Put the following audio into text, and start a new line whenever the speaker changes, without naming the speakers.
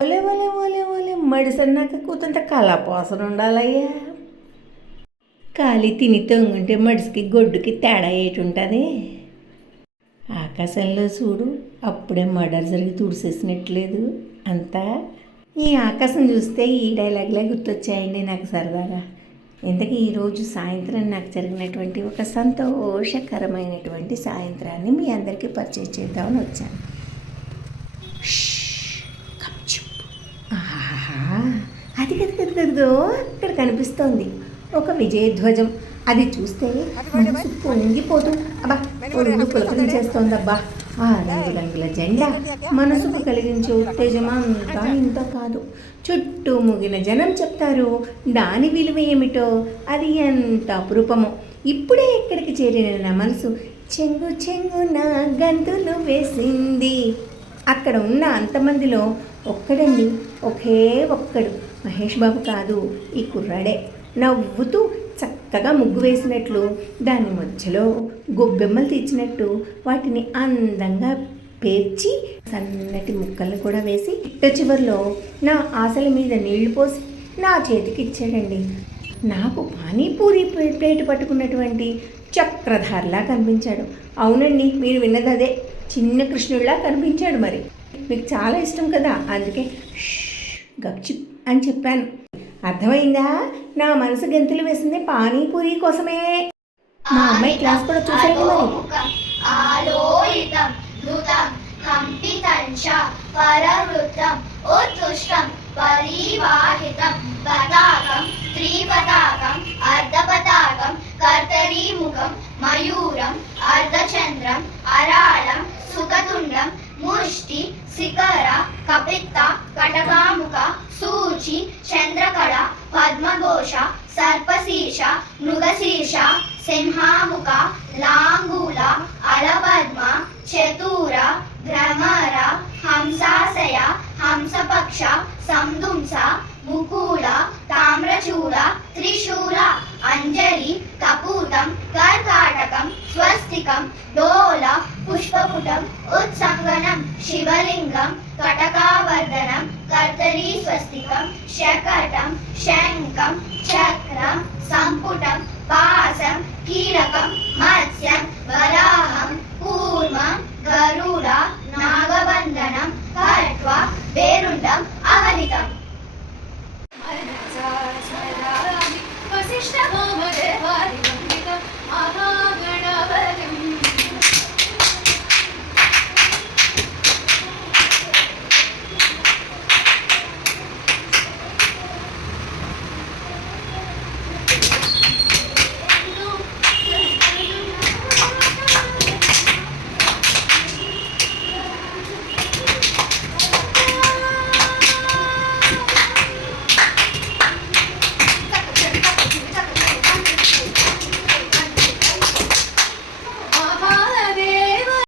ఒలే ఒలే ఒలే ఒలే మడిసన్నాక కూతంత కళాపోసన ఉండాలయ్యా. ఖాళీ తిని తొంగుంటే మడిసికి గొడ్డుకి తేడా ఏటుంటుంది? ఆకాశంలో చూడు అప్పుడే మర్డర్ జరిగి తుడిసేసినట్లేదు. అంతా? ఈ ఆకాశం చూస్తే ఈ డైలాగ్లే గుర్తొచ్చాయండి నాకు సరదాగా. ఇంతకీ ఈరోజు సాయంత్రం నాకు జరిగినటువంటి ఒక సంతోషకరమైనటువంటి సాయంత్రాన్ని మీ అందరికీ పరిచయం చేద్దామని వచ్చాను గప్చుప్. ఆహాహా. ఇక్కడ అక్కడ కనిపిస్తోంది ఒక విజయధ్వజం. అది చూస్తే మనసు పొంగిపోతూ అబ్బా పొరుగు పులకరించేస్తోందబ్బా ఆ రంగు రంగుల జెండా మనసుకు కలిగించే ఉత్తేజం అంతా ఇంత కాదు. చుట్టూ ముగిన జనం చెప్తారు దాని విలువ ఏమిటో? అది ఎంత అపురూపమో? ఇప్పుడే ఎక్కడికి చేరిన నా మనసు చెంగు చెంగు నా గంతులు వేసింది. అక్కడ ఉన్న అంతమందిలో ఒక్కడండి. ఒకే ఒక్కడు. మహేష్ బాబు కాదు ఈ కుర్రాడే. నవ్వుతూ చక్కగా ముగ్గు వేసినట్లు దాని మధ్యలో గొబ్బెమ్మలు తీర్చినట్టు వాటిని అందంగా పేర్చి సన్నటి ముక్కలు కూడా వేసి ఇట్ట చివరిలో నా ఆశల మీద నీళ్ళు పోసి నా చేతికి ఇచ్చాడండి నాకు పానీపూరి ప్లేట్ పట్టుకున్నటువంటి చక్రధార్లా కనిపించాడు. అవునండి మీరు విన్నది అదే. చిన్న కృష్ణుడిలా కనిపించాడు మరి. మీకు చాలా ఇష్టం కదా? అందుకే షష్ గప్చిప్ అని చెప్పాను. అర్థమైందా? నా మనసు గెంతులు వేసింది పానీపూరి కోసమే. మా అమ్మాయి క్లాస్ కూడా చూసాడు మరి.
పరివాహితం పతాకం త్రిపతాకం అర్ధపతాకం కర్తరీముఖం మయూరం అర్ధచంద్రం అరాళం సుఖతుండం ముష్టి శిఖర కపిత్త కటకాముఖ సూచి చంద్రకళ పద్మఘోష సర్పశీర్ష మృగశీర్ష సింహాముఖ లాంగూల అలపద్మ చతుర భ్రమర హంసాశయ హంసపక్ష సందుంస ముకూల తామ్రచూడ త్రిశూల అంజలి కపూతం కర్కాటకం స్వస్తికం డోల పుష్పపుటం ఉత్సంగనం శివలింగం కటకావర్ధనం కర్తరీ స్వస్తికం శకటం శంఖం చక్ర